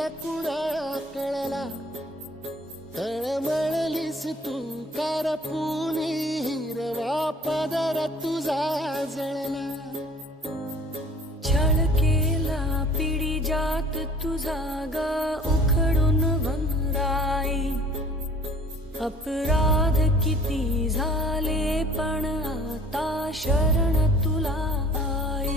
कधी न कुणा कळला. तळमळलीस तू कारपुनी हिरवा पदर तुझा जळला. छळ केला पिढी जात तुझा ग उखडून वनराई अपराध किती झाले पण आता शरण तुला आई.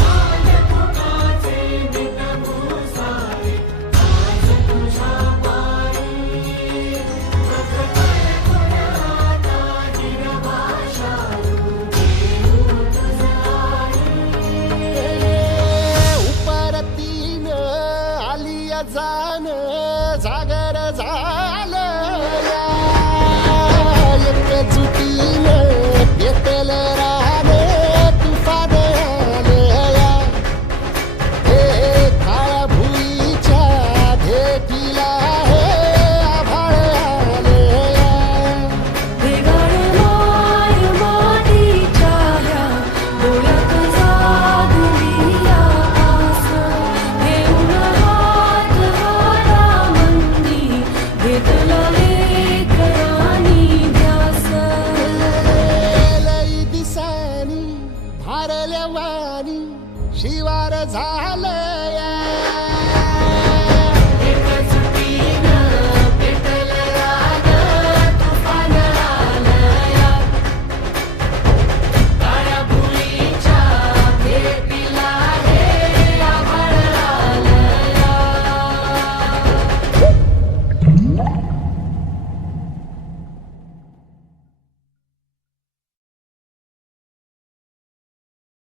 Gaza.